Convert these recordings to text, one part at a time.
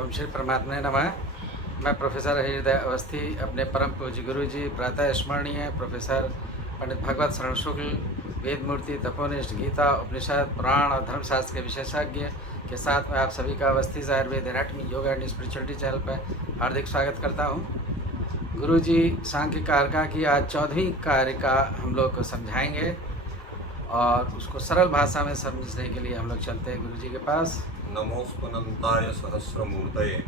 ओम श्री परमात्मा नमः। मैं प्रोफेसर हृदय अवस्थी अपने परम पूज्य गुरु जी प्रातः स्मरणीय प्रोफेसर पंडित भगवत शरण शुक्ल वेद मूर्ति तपोनिष्ठ गीता उपनिषद पुराण और धर्मशास्त्र के विशेषज्ञ के साथ मैं आप सभी का Awasthi Ayurveda anatomy yoga and spirituality channel पर हार्दिक स्वागत करता हूँ। गुरु जी सांख्य कारिका की आज 14वीं कारिका हम लोग को समझाएंगे और उसको सरल भाषा में समझने के लिए हम लोग चलते हैं गुरु जी के पास। नमोस्पनन्ताय सहस्रमूर्तये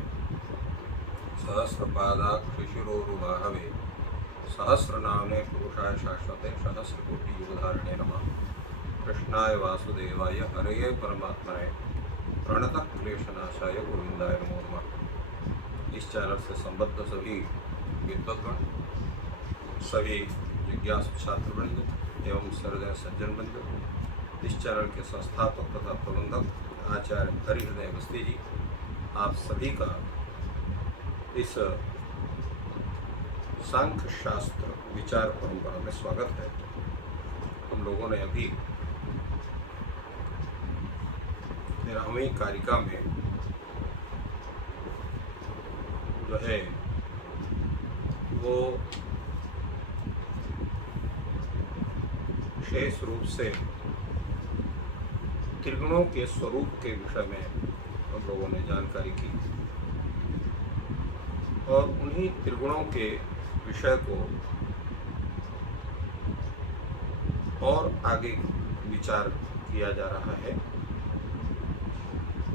सहस्रपादाक्षिशिरोरुबाहवे सहस्रनाम्ने पुरुषाय शाश्वते सहस्रकोटियुगधारिणे नमः। कृष्णाय वासुदेवाय हरये परमात्मने प्रणतः क्लेशनाशाय गोविंदाय नमो नमः। इस चैनल से संबद्ध सभी विद्वद्गण, सभी जिज्ञासु छात्रवृंद एवं सहृदय सज्जनवृंद, इस चैनल के संस्थापक तथा प्रबंधक आचार्य हरिहृदय अवस्थी जी, आप सभी का इस सांख्य शास्त्र विचार परंपरा में स्वागत है। हम लोगों ने अभी 13वीं कारिका में जो है वो विशेष रूप से त्रिगुणों के स्वरूप के विषय में हम लोगों ने जानकारी की और उन्हीं त्रिगुणों के विषय को और आगे विचार किया जा रहा है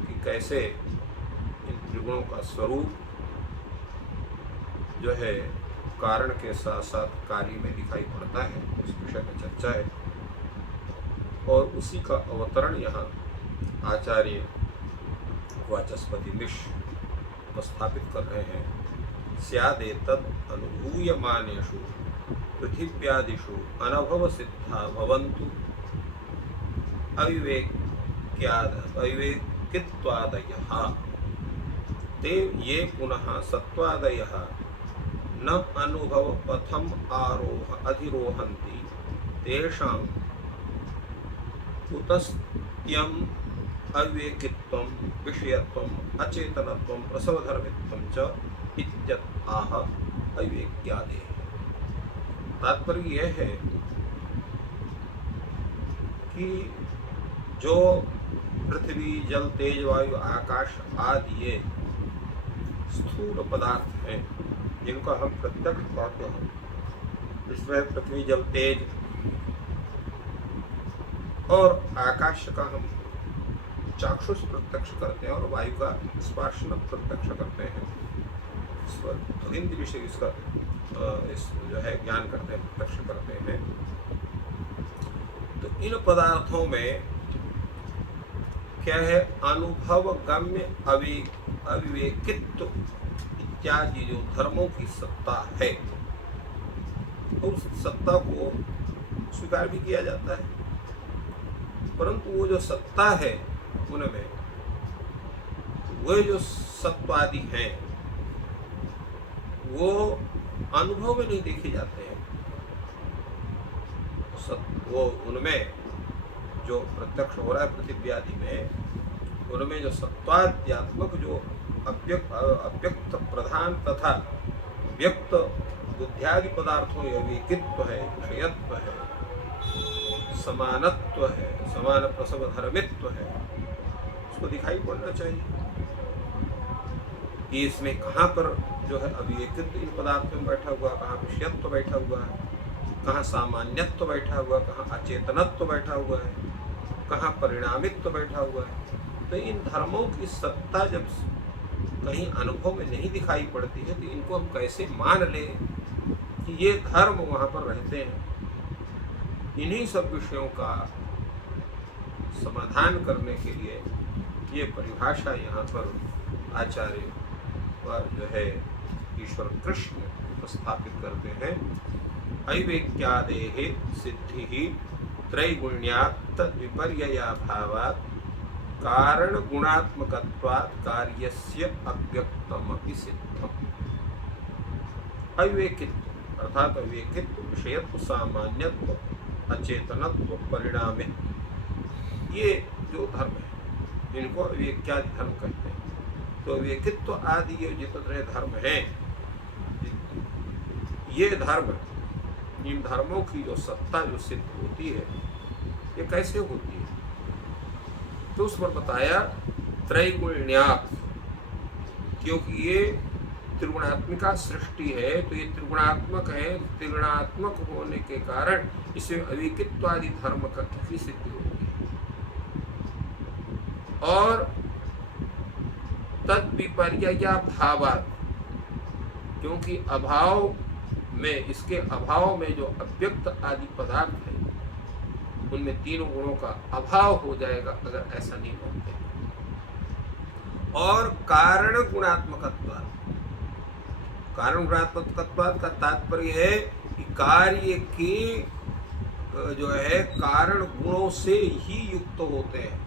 कि कैसे इन त्रिगुणों का स्वरूप जो है कारण के साथ साथ कार्य में दिखाई पड़ता है, उस विषय में चर्चा है। और उसी का अवतरण यहाँ आचार्य वाचस्पति मिश्र उपस्थापित कर रहे हैं। स्यादेतद् अनुभूयमानेषु पृथिव्यादिषु अनभव सिद्धा भवन्तु अविवेकित्वादयः ते ये पुनः सत्वादयः न अनुभव पथम अधिरोहन्ति तेषां कुतस्त्यम अविवेकित्वं विषयत्वं अचेतनत्वं प्रसवधर्मित्वं च इत्यतः अविवेक्यादि। तात्पर्य यह है कि जो पृथ्वी जल तेज वायु आकाश आदि ये स्थूल पदार्थ हैं जिनको हम प्रत्यक्ष पाते हैं, इसमें पृथ्वी जल तेज और आकाश का हम चाक्षुष प्रत्यक्ष करते हैं और वायु का स्पर्शन प्रत्यक्ष करते हैं, विषय इसका इस जो है ज्ञान करते हैं, प्रत्यक्ष करते हैं। तो इन पदार्थों में क्या है, अनुभव गम्य अविवेकित्व इत्यादि जो धर्मों की सत्ता है, उस सत्ता को स्वीकार भी किया जाता है, परंतु वो जो सत्ता है उनमें वे जो सत्वादि हैं वो अनुभव में नहीं देखे जाते हैं। वो उनमें जो प्रत्यक्ष हो रहा है पृथ्वी आदि में, उनमें जो सत्वाद्यात्मक जो अव्यक्त प्रधान तथा व्यक्त बुद्धियादि पदार्थों या विकित्व है, विषयत्व है, समानत्व है, समान प्रसव धर्मित्व है, उसको दिखाई पड़ना चाहिए कि इसमें कहाँ पर जो है अविवेकित्व इन पदार्थों में बैठा हुआ, कहाँ विषयत्व बैठा हुआ है, कहाँ सामान्यत्व बैठा हुआ, कहाँ अचेतनत्व बैठा हुआ है, कहाँ परिणामित्व बैठा हुआ है। तो इन धर्मों की सत्ता जब कहीं अनुभव में नहीं दिखाई पड़ती है तो इनको हम कैसे मान लें कि ये धर्म वहाँ पर रहते हैं। इन्हीं सब विषयों का समाधान करने के लिए ये परिभाषा यहाँ पर आचार्य पर जो है ईश्वर कृष्ण उपस्थापित करते हैं। अविवेक्यादेः सिद्धिः त्रैगुण्यात् विपर्ययाभावात् कारण गुणात्मकत्वात् कार्यस्य अव्यक्तमपि सिद्धम्। अविवेकित्व अर्थात अविवेकित्व, विषयत्व, सामान्यत्व, अचेतनत्व, परिणामित्व, ये जो धर्म है इनको अविवेक्यादि धर्म कहते हैं। तो अविवेकित्व आदि ये जितने धर्म हैं, ये धर्म, इन धर्मों की जो सत्ता जो सिद्ध होती है, ये कैसे होती है? तो उस पर बताया त्रैगुण्यात्, क्योंकि ये त्रिगुणात्मिका सृष्टि है, तो ये त्रिगुणात्मक है। त्रिगुणात्मक होने के कारण इसमें अविवेकित्व आदि धर्म की सिद्धि होती है। और तद विपर्यया भावात्, क्योंकि अभाव में, इसके अभाव में जो अव्यक्त आदि पदार्थ है, उनमें तीनों गुणों का अभाव हो जाएगा अगर ऐसा नहीं होते। और कारण गुणात्मकत्वात्, कारण गुणात्मकत्वात् का तात्पर्य है कि कार्य के जो है कारण गुणों से ही युक्त होते हैं,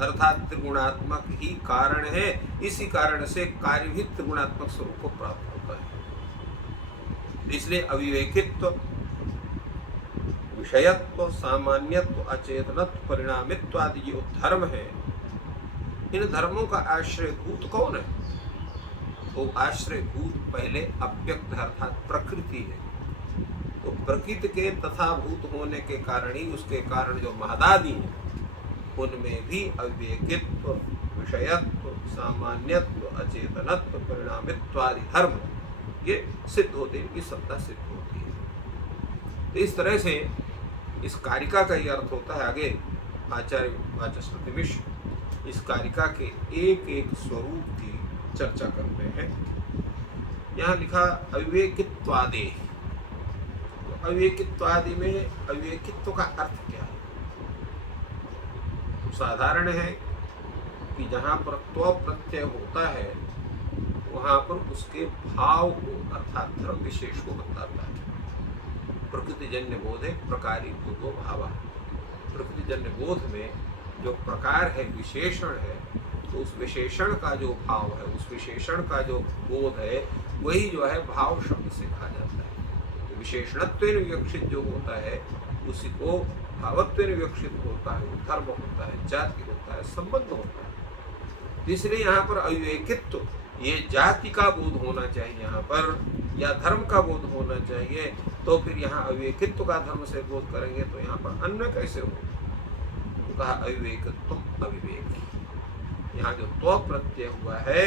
अर्थात त्रिगुणात्मक ही कारण है। इसी कारण से कार्य भी त्रिगुणात्मक स्वरूप को प्राप्त होता है। इसलिए अविवेकित्व, विषयत्व, सामान्यत्व, अचेतनत्व, परिणामित्व आदि जो धर्म है, इन धर्मों का आश्रयभूत कौन है? तो आश्रयभूत पहले अव्यक्त अर्थात प्रकृति है। तो प्रकृति के तथाभूत होने के कारण ही उसके कारण जो महदादि हैं, उनमें भी अविवेकित्व, विषयत्व, सामान्यत्व, अचेतनत्व, परिणामित्व आदि धर्म ये सिद्ध होते हैं, इनकी सत्ता सिद्ध होती है। तो इस तरह से इस कारिका का ये अर्थ होता है। आगे आचार्य वाचस्पति मिश्र इस कारिका के एक एक स्वरूप की चर्चा करते हैं। यहाँ लिखा अविवेकित्वादे। तो अविवेकित्वादि में अविवेकित्व का अर्थ क्या है? तो साधारण है कि जहाँ पर त्व प्रत्यय होता है, वहाँ पर उसके भाव को अर्थात धर्म विशेष को बताता है। प्रकृतिजन्य बोधे प्रकारी भूतो भावा। प्रकृतिजन्य बोध में जो प्रकार है, विशेषण है, तो उस विशेषण का जो भाव है, उस विशेषण का जो बोध है, वही जो है भाव शब्द से कहा जाता है। तो विशेषणत्व विवक्षित जो होता है, उसी को भावत्व विवक्षित होता है, धर्म होता है, जाति होता है, संबंध होता है। इसलिए यहाँ पर अविवेकित्व, ये जाति का बोध होना चाहिए यहाँ पर, या धर्म का बोध होना चाहिए। तो फिर यहाँ अविवेकित्व का धर्म से बोध करेंगे तो यहाँ पर अन्य कैसे हो? तो कहा अविवेकित्व अविवेकी। यहाँ जो त्व प्रत्यय हुआ है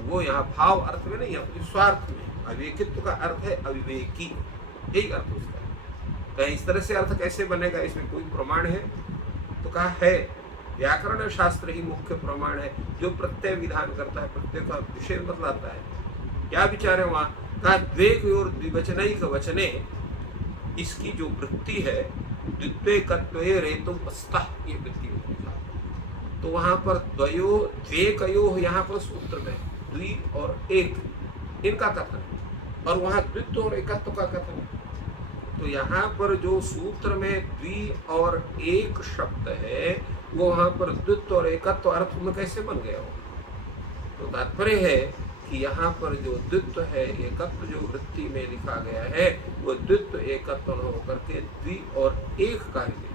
वो यहाँ भाव अर्थ में नहीं है, अपने स्वार्थ में। अविवेकित्व का अर्थ है अविवेकी, यही अर्थ उसका है। कहीं इस तरह से अर्थ कैसे बनेगा, इसमें कोई प्रमाण है? तो कहा है, व्याकरण शास्त्र ही मुख्य प्रमाण है जो प्रत्यय विधान करता है, प्रत्यय का विषय बतलाता है। क्या विचार है वहाँ? कहा द्वेक और द्विवचनैक वचने, इसकी जो वृत्ति है द्वित्वेकत्वे रेतु अस्ता, ये वृत्ति होती है। तो वहाँ पर द्वयो द्वेकयो, यहाँ पर सूत्र में द्वि और एक, इनका कथन, और वहाँ द्वित्व और एकत्व का कथन। तो यहाँ पर जो सूत्र में द्वि और एक शब्द है, वो वहाँ पर द्वित्व और एकत्व अर्थ में कैसे बन गया हो? तो तात्पर्य है कि यहाँ पर जो द्वित्व है, एकत्व जो वृत्ति में लिखा गया है, वो द्वित्व एकत्व होकर के द्वि और एक कार्य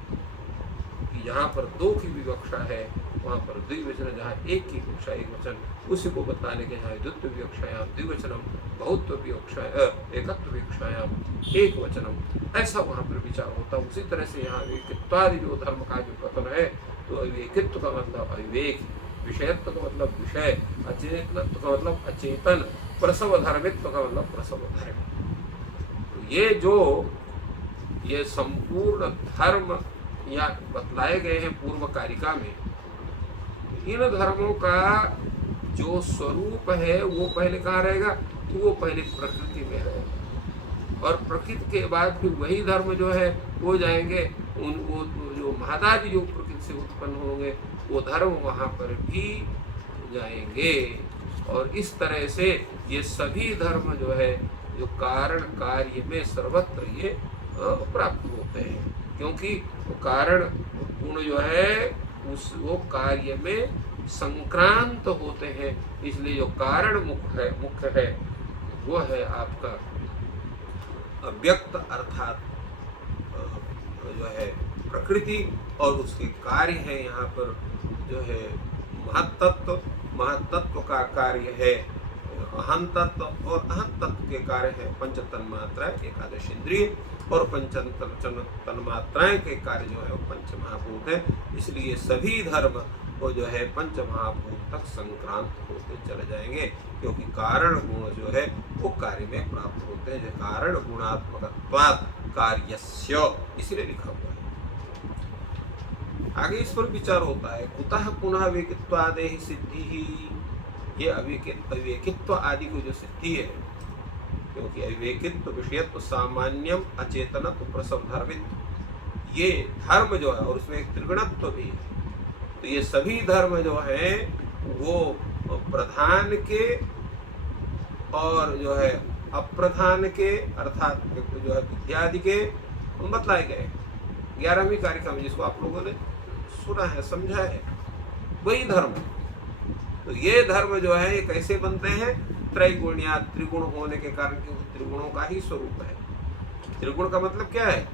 कि यहाँ पर दो की विवक्षा है, वहाँ पर द्विवचन, जहाँ एक की विवक्षा एक वचन, उसी को बताने के यहाँ द्वित्व विवक्षायाम द्विवचनम, बहुत्व विवक्षा एकत्व विवक्षायाम एक वचनम, ऐसा वहाँ पर विचार होता है। उसी तरह से यहाँ अविवेकित्वादि जो धर्म का जो कथन है, तो अविवेकित्व का मतलब अविवेक, विषयत्व का मतलब विषय, अचेतनत्व का मतलब अचेतन, प्रसव धर्मित्व का मतलब प्रसव धर्म। तो ये जो ये संपूर्ण धर्म या बतलाए गए हैं पूर्व कारिका में, इन धर्मों का जो स्वरूप है वो पहले कहाँ रहेगा? तो वो पहले प्रकृति में रहेगा, और प्रकृति के बाद फिर वही धर्म जो है वो जाएंगे उन वो जो महादादि जो प्रकृति से उत्पन्न होंगे, वो धर्म वहाँ पर भी जाएंगे। और इस तरह से ये सभी धर्म जो है, जो कारण कार्य में सर्वत्र ये प्राप्त होते हैं, क्योंकि कारण गुण जो है उस वो कार्य में संक्रांत होते हैं। इसलिए जो कारण मुख्य है वो है आपका अव्यक्त अर्थात जो है प्रकृति, और उसके कार्य है यहाँ पर जो है महत्तत्व, महतत्व का कार्य है अहम तत्व, और अहम तत्व के कार्य है पंच तन्मात्राएं एकादश इंद्रिय, और पंच तन्मात्राएं के कार्य जो है वो पंच महाभूत है। इसलिए सभी धर्म वो जो है पंच महाभूत तक संक्रांत होते चले जाएंगे, क्योंकि कारण गुण जो है वो कार्य में प्राप्त होते हैं। कारण गुणात्मकत्वात् कार्यस्य, इसलिए लिखा हुआ है। आगे इस पर विचार होता है, कुतः पुनः अविवेकित्वादेहि सिद्धि ही। ये अविवेकित्व आदि को जो सिद्धि है, क्योंकि अविवेकित्व विषयत्व सामान्यम अचेतनत्व प्रसव धर्मित्व, ये धर्म जो है और उसमें एक त्रिगुणत्व भी है। तो ये सभी धर्म जो है वो प्रधान के और जो है अप्रधान के, अर्थात जो है विद्यादि के बतलाए गए 11वीं कारिका में, जिसको आप लोगों ने सुना है, समझा है, वही धर्म। तो ये धर्म जो है ये कैसे बनते हैं? त्रैगुण्या, त्रिगुण होने के कारण, क्योंकि त्रिगुणों का ही स्वरूप है। त्रिगुण का मतलब क्या है?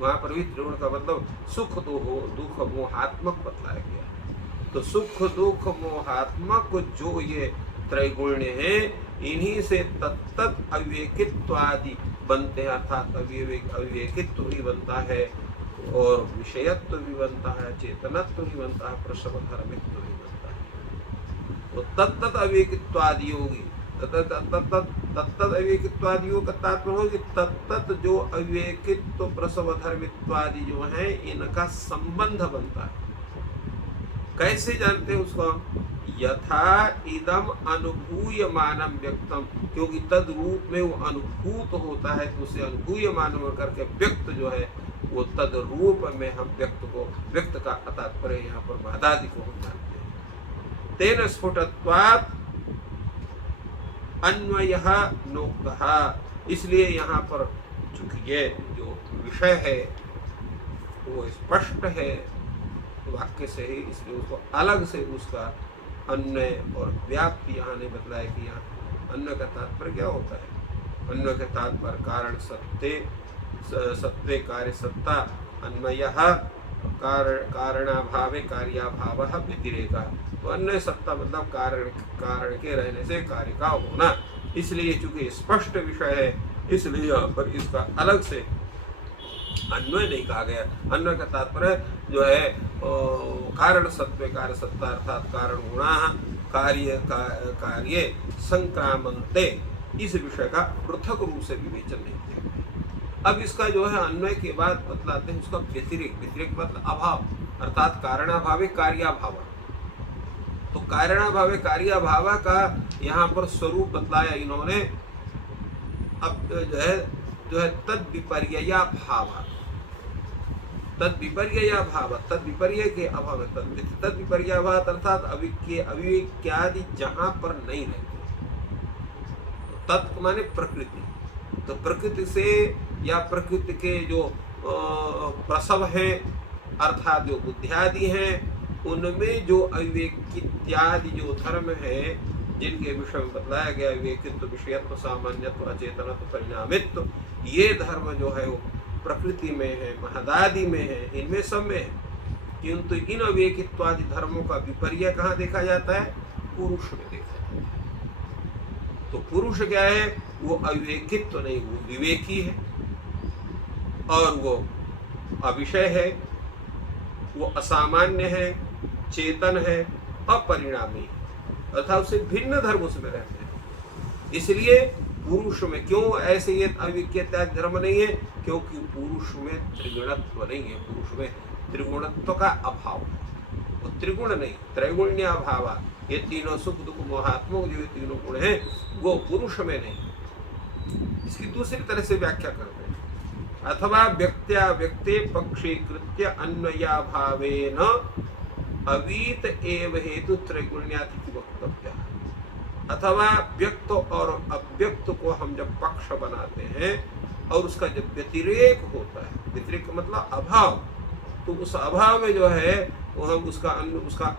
वहां पर भी त्रिगुण का मतलब सुख दुख मोहात्मक बतलाया गया। तो सुख दुख मोहात्मक जो ये त्रैगुण्य है, इन्हीं से तत्त अविवेकित्व आदि बनते हैं, अर्थात अविवेकित्व भी बनता है, और विषयत्व भी बनता है, चेतनत्व भी बनता है, प्रसव धर्मित्व भी बनता है। तो तत्त अविवेकित्वादि होगी, तत्त अविवेकित्वादियों का तात्पर्य होगी तत्त जो अविवेकित्व प्रसव धर्मित्वादि जो है इनका संबंध बनता है। कैसे जानते हैं उसको? यथा इदम अनुभूय मानम व्यक्तम, क्योंकि तद रूप में वो अनुभूत होता है, तो उसे अनुभूय मानव करके व्यक्त जो है वो तद रूप में हम व्यक्त का तात्पर्य यहाँ पर महदादि को हम जानते हैं। तेन स्फुटत्वात् अन्वयः नोक्तः, इसलिए यहाँ पर चूंकि ये जो विषय है वो स्पष्ट है वाक्य से ही, इसलिए उसको अलग से उसका अन्वय और व्याप्ति यहाँ ने बतलाया कि यहाँ अन्वय का तात्पर्य क्या होता है। अन्वय का तात्पर्य कारण सत्वे कार्य सत्ता, अन्वयः कारणाभावे कार्याभावः व्यतिरेकः। तो अन्वय सत्ता मतलब कारण के रहने से कार्य का होना। इसलिए चूंकि स्पष्ट विषय है, इसलिए यहाँ पर इसका अलग से अन्वय नहीं कहा गया। अन्वय का तात्पर्य जो है कारण सत्व कार्य सत्ता, अर्थात कारण गुणा कार्य संक्रामंते, इस विषय का पृथक रूप से विवेचन नहीं किया। अब इसका जो है अन्वय के बाद बतलाते हैं उसका व्यतिरेक मतलब अभाव, अर्थात कारणाभावे कार्याभाव। तो कारणाभावे कार्याभाव का यहाँ पर स्वरूप बतलाया इन्होंने। अब जो है तद विपर्यया भाव, तद विपर्यया भाव, तद विपर्य के अभाव, तद विपर्यया भाव अर्थात अविवेक्यादि जहाँ पर नहीं रहते, तत् माने प्रकृति। तो प्रकृति से या प्रकृति के जो प्रसव हैं अर्थात जो बुद्धियादि हैं, उनमें जो अविवेक इत्यादि जो धर्म है जिनके विषय में बतलाया गया, विवेकित्व विषयत्व सामान्यत्व अचेतनत्व परिणामित्व, ये धर्म जो है वो प्रकृति में है, महदादि में है, इनमें सब में है। किंतु इन अविवेकित्वादि धर्मों का विपर्य कहाँ देखा जाता है? पुरुष में देखा जाता है। तो पुरुष क्या है? वो अविवेकित्व नहीं, वो विवेकी है, और वो अविषय है, वो असामान्य है, चेतन है, अपरिणामी है, अर्थात उससे भिन्न धर्म उसमें रहते हैं। इसलिए पुरुष में क्यों ऐसे ये अविवेक्यता धर्म नहीं है? क्योंकि पुरुष में त्रिगुणत्व नहीं है, पुरुष में त्रिगुणत्व का अभाव है। वो त्रिगुण नहीं, त्रैगुण्य अभाव, ये तीनों सुख दुख मोहात्मक जो तीनों गुण हैं वो पुरुष में नहीं। इसकी दूसरी तरह से व्याख्या करते हैं, अथवा व्यक्त्या व्यक्ते पक्षे कृत्य अन्वयाभावेन अवीत एव हेतु त्रैगुण्याति वक्तव्य। अथवा व्यक्त और अव्यक्त को हम जब पक्ष बनाते हैं और उसका जब व्यतिरेक होता है, व्यतिरेक मतलब अभाव, तो उस अभाव में जो है वो हम उसका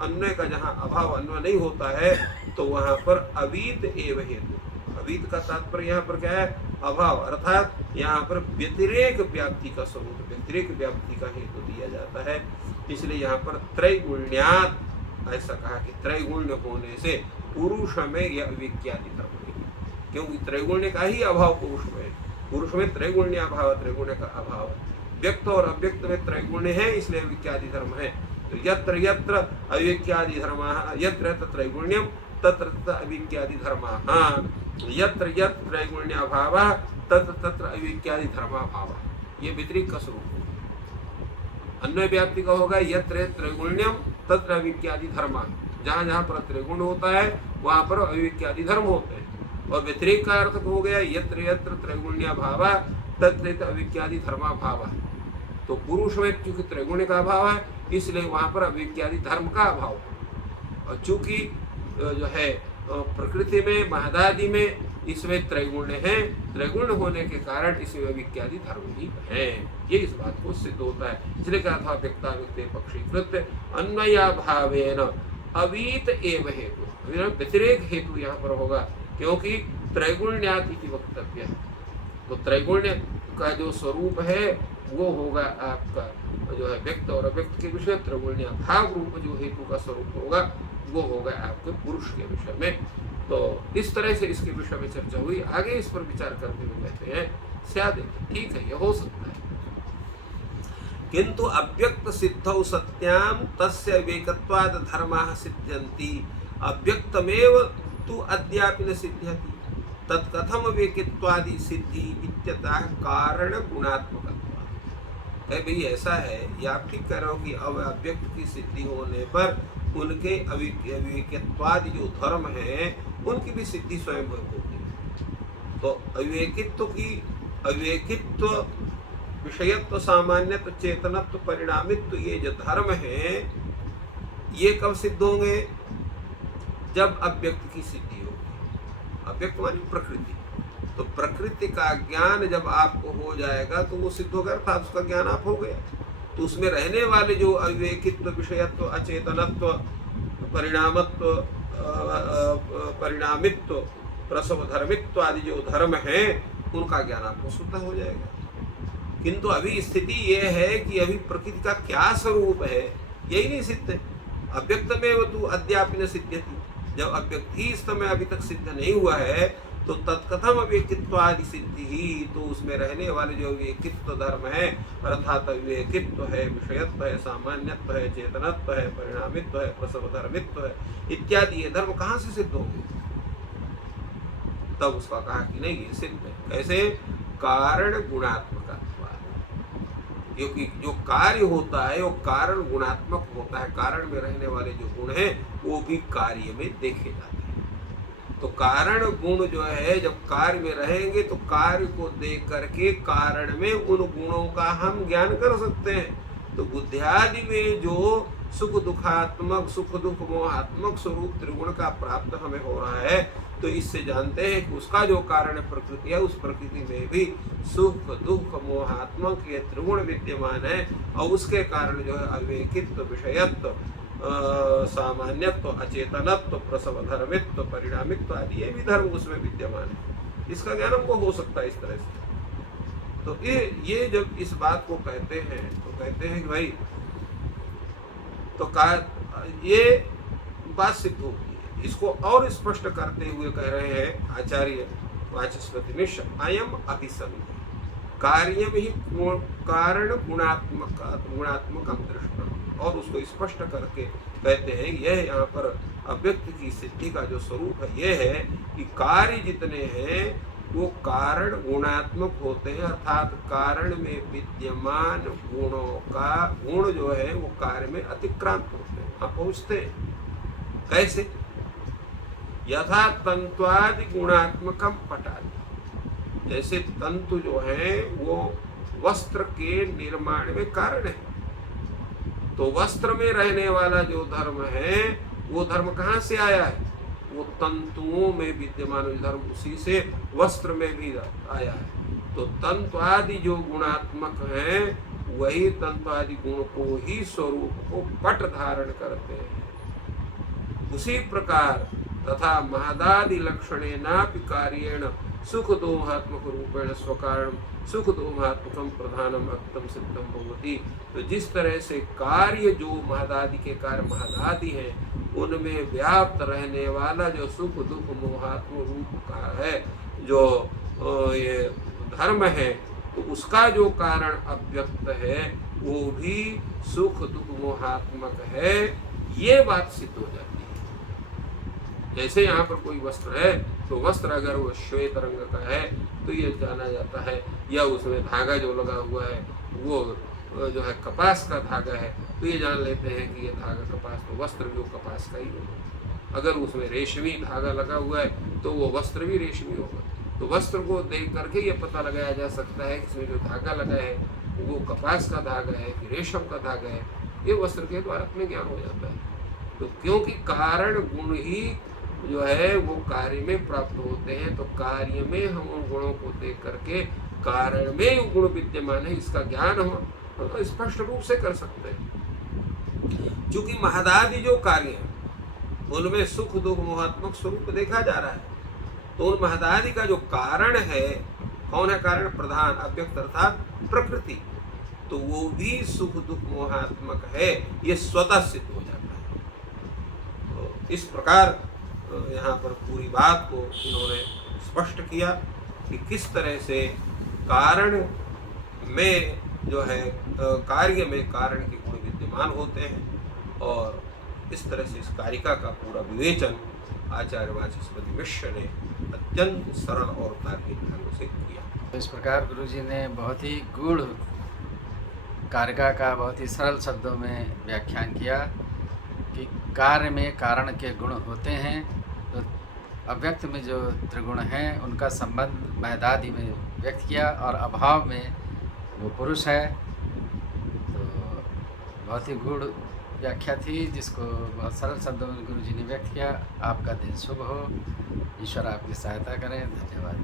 अन्वय का जहाँ अभाव अन्वय नहीं होता है, तो वहाँ पर अवीत एव हेतु, अवीत का तात्पर्य यहाँ पर क्या है? अभाव, अर्थात यहाँ पर व्यतिरेक व्याप्ति का स्वरूप, व्यतिरेक व्याप्ति का हेतु दिया जाता है। इसलिए यहाँ पर त्रैगुण्यात् ऐसा कहा कि त्रैगुण्य होने से पुरुष में यह अविक्यादि धर्म नहीं, क्योंकि त्रैगुण्य का ही अभाव पुरुष में है। पुरुष में त्रैगुण्य अभाव, त्रैगुण्य का अभाव है। व्यक्त और अव्यक्त में त्रैगुण्य है, इसलिए अविक्यादि धर्म है। तो यत्र यत्र अविक्यादि धर्माः यत्र यत्र त्रैगुण्यम तत्र तत्र अविक्यादि धर्माः यत्र यत्र त्रैगुण्य अभावः तत्र तत्र अविक्यादि धर्माभावः। ये व्यतिरिक्त का स्वरूप है। अन्वय व्याप्ति का होगा यत्र यत्र त्रैगुण्यम तत्र अविक्यादि धर्माः। जहाँ जहाँ पर त्रैगुण होता है वहाँ पर अविक्यादि धर्म होते हैं। और व्यतिरिक्त का अर्थ हो गया यत्र यत्र त्रैगुण्याभावः तत्र तत्र अविक्यादि धर्माभावः। तो पुरुष में चूंकि त्रैगुण्य का अभाव है, इसलिए वहाँ पर अविक्यादि धर्म का अभाव है। और चूंकि जो है प्रकृति में महदादि में इसमें त्रैगुण्य है, त्रैगुण्य होने के कारण इसमें अविक्यादि धर्म भी है। ये इस बात को सिद्ध होता है। इसलिए कहा था व्यक्ताव्यक्ते पक्षीकृत अन्वयाभावेन अवीत एव हेतु, व्यतिरेक हेतु यहाँ पर होगा, क्योंकि त्रैगुण्याति वक्तव्य है। तो त्रैगुण्य का जो स्वरूप है वो होगा आपका जो है व्यक्त और अव्यक्त के विषय, त्रैगुण्य भाव रूप जो हेतु का स्वरूप होगा वो होगा आपके पुरुष के विषय में। तो इस तरह से इसके विषय में चर्चा हुई। आगे इस पर विचार करते हुए कहते हैं स्यादे, ठीक है, यह हो सकता है, किंतु अव्यक्त सिद्धौ सत्याम तस्य विवेकत्वाद धर्माः सिद्ध्यन्ति अव्यक्तमेव तु अद्यापि न सिद्ध्यति तत्कथम विवेकित्वादि सिद्धि इत्यतः कारण गुणात्मकत्वात्। भाई ऐसा है, ये आप ठीक कह रहे हो कि अब अव्यक्त की सिद्धि होने पर उनके अविवेकित्वादि जो धर्म है उनकी भी सिद्धि स्वयं होगी। तो अविवेकित्व की अविवेकित्व, विषयत्व, सामान्यत्व, चेतनत्व, परिणामित्व, ये जो धर्म है ये कब सिद्ध होंगे? जब अव्यक्त की सिद्धि होगी। अव्यक्त माने प्रकृति। तो प्रकृति का ज्ञान जब आपको हो जाएगा तो वो सिद्ध होगा, अर्थात उसका ज्ञान आप हो गया। तो उसमें रहने वाले जो अविवेकित्व, विषयत्व, अचेतनत्व, परिणामत्व, परिणामित्व, प्रसव धर्मित्व आदि जो धर्म हैं उनका ज्ञान आपको शुद्ध हो जाएगा। किंतु अभी स्थिति ये है कि अभी प्रकृति का क्या स्वरूप है यही नहीं सिद्ध है। अव्यक्त में वो तू अद्यापि न सिद्ध्यति, जब अव्यक्त ही इस समय अभी तक सिद्ध नहीं हुआ है तो तत्कथम अविवेकित्वादि सिद्धि ही, तो उसमें रहने वाले जो विवेकित्व धर्म है अर्थात विवेकित्व है, विषयत्व है, सामान्यत्व है, चेतनत्व है, परिणामित्व है, प्रसव धर्मित्व है इत्यादि ये धर्म कहाँ से सिद्ध होंगे? तब उसका कहा कि नहीं ये सिद्ध है। कैसे? कारण गुणात्मकत्वात्, क्योंकि जो कार्य होता है वो कारण गुणात्मक होता है। कारण में रहने वाले जो गुण हैं वो भी कार्य में देखे जाते हैं। तो कारण गुण जो है जब कार्य में रहेंगे तो कार्य को देख करके कारण में उन गुणों का हम ज्ञान कर सकते हैं। तो बुद्धियादि में जो सुख दुखात्मक, सुख दुख मोहात्मक स्वरूप त्रिगुण का प्राप्त हमें हो रहा है, तो इससे जानते हैं कि उसका जो कारण प्रकृति है उस प्रकृति में भी सुख दुख मोहात्मक ये त्रिगुण विद्यमान है। और उसके कारण जो है अविवेकित्व, विषयत्व, सामान्यत्व, अचेतनत्व, प्रसव धर्मित्व, परिणामित्व आदि ये भी धर्म उसमें विद्यमान है। इसका ज्ञान हमको हो सकता है इस तरह से। तो ये जब इस बात को कहते हैं तो कहते हैं कि भाई तो ये बात सिद्ध होगी। इसको और स्पष्ट करते हुए कह रहे हैं आचार्य वाचस्पति मिश्र, अयम अभिसंधि कार्यम ही कारण गुणात्मकम दृष्टम, और उसको स्पष्ट करके कहते हैं यह यहाँ पर अव्यक्त की सिद्धि का जो स्वरूप है यह है कि कार्य जितने हैं वो कारण गुणात्मक होते हैं, अर्थात कारण में विद्यमान गुणों का गुण जो है वो कार्य में अतिक्रांत होते हैं, वहाँ पहुँचते हैं। कैसे? यथा तंत्वादि गुणात्मकम पटादि, जैसे तंतु जो है वो वस्त्र के निर्माण में कारण है। तो वस्त्र में रहने वाला जो धर्म है वो धर्म कहाँ से आया है? वो तंतुओं में विद्यमान धर्म उसी से वस्त्र में भी आया है। तो तंतु आदि जो गुणात्मक है वही तंतु आदि गुण को ही स्वरूप को पट धारण करते हैं। उसी प्रकार तथा महदादि लक्षणेनापि कार्येण सुख दोहात्मक रूपेण स्वकारण सुख दोहात्मकम प्रधानम अक्तम सिद्धम भवति। तो जिस तरह से कार्य जो महदादि के कार्य महदादि हैं उनमें व्याप्त रहने वाला जो सुख दुख मोहात्म रूप का है जो ये धर्म है, तो उसका जो कारण अव्यक्त है वो भी सुख दुख मोहात्मक है, ये बात सिद्ध हो जाती है। जैसे यहाँ पर कोई वस्त्र है तो वस्त्र अगर वो श्वेत रंग का है तो ये जाना जाता है, या उसमें धागा जो लगा हुआ है वो जो है कपास का धागा है तो ये जान लेते हैं कि ये धागा कपास, तो वस्त्र भी कपास का ही होगा। अगर उसमें रेशमी धागा लगा हुआ है तो वो वस्त्र भी रेशमी होगा। तो वस्त्र को देख करके ये पता लगाया जा सकता है कि इसमें जो धागा लगा है वो कपास का धागा है कि रेशम का धागा है, ये वस्त्र के द्वारा अपने ज्ञान हो जाता है। तो क्योंकि कारण गुण ही जो है वो कार्य में प्राप्त होते हैं, तो कार्य में हम उन गुणों को देख करके कारण में गुण विद्यमान है इसका ज्ञान हम स्पष्ट रूप से कर सकते हैं। क्योंकि महदादि जो कार्य है उनमें सुख दुख मोहात्मक स्वरूप देखा जा रहा है, तो उन महदादि का जो कारण है, कौन है कारण? प्रधान अव्यक्त अर्थात प्रकृति, तो वो भी सुख दुख मोहात्मक है, ये स्वतः सिद्ध हो जाता है। तो इस प्रकार यहाँ पर पूरी बात को इन्होंने स्पष्ट किया कि किस तरह से कारण में जो है कार्य में कारण के गुण विद्यमान होते हैं, और इस तरह से इस कारिका का पूरा विवेचन आचार्य वाचस्पति मिश्र ने अत्यंत सरल और तार्किक ढंग से किया। तो इस प्रकार गुरुजी ने बहुत ही गूढ़ कारिका का बहुत ही सरल शब्दों में व्याख्यान किया कि कार्य में कारण के गुण होते हैं, तो अव्यक्त में जो त्रिगुण हैं उनका संबंध महदादि में व्यक्त किया, और अभाव में वो पुरुष है। तो बहुत ही गूढ़ व्याख्या थी जिसको बहुत सरल शब्दों में गुरुजी ने व्यक्त किया। आपका दिन शुभ हो, ईश्वर आपकी सहायता करें। धन्यवाद।